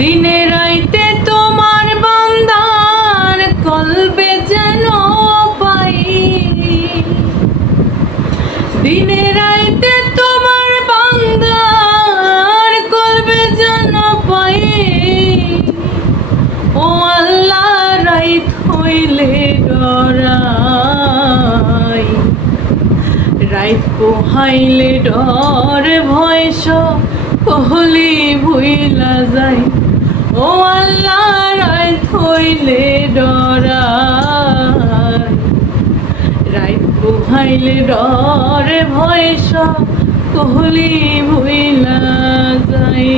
দিনে রাইতে তোমার বান্দার কলবে যেন পাই। দিনে রাইতে তোমার বান্দার কলবে যেন পাই। ও আল্লাহ, রাইত হইলে ডরাই। রাইত পোহাইলে ডর ভয়স কহলি ভুইলা যায়। রাইত হইলে ডরাই রাইত পোহাইলে ডর ভয়স কহলি ভুইলা যায়।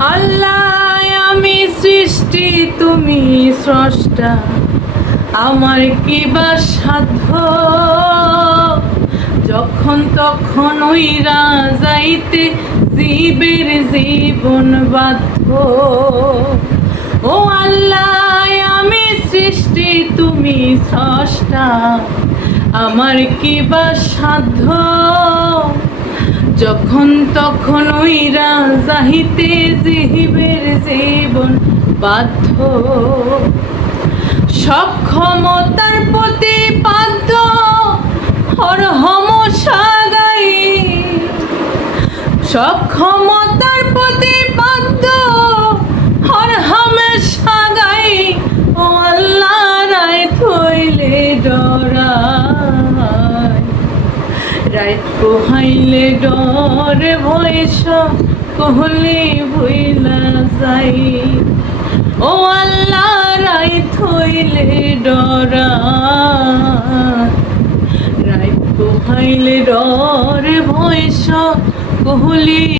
আল্লাহ, আমি সৃষ্টি, তুমি স্রষ্টা। আমার কি বা সাধ্য? যখন তখন ওইরা যাইতে জীবের জীবন বাধ্য ও আল্লাহ, আমি সৃষ্টি, তুমি স্রষ্টা। আমার কি বা সাধ্য? যখন তখন ওইরা যাহিতে জীবের জীবন বাধ্য সক্ষমতার প্রতিপাদ্য হর হম সাগাই সক্ষমতার প্রতিপাদ্য হর হমে সাগাই ও আল্লাহ রায় থইলে ডরায় রাত পোহাইলে ডর ভয়স কহলে ভইলা যাই। ও আল্লাহ রাত হইলে ডরা রাত পোহাইলে ডর ভয়স কহলে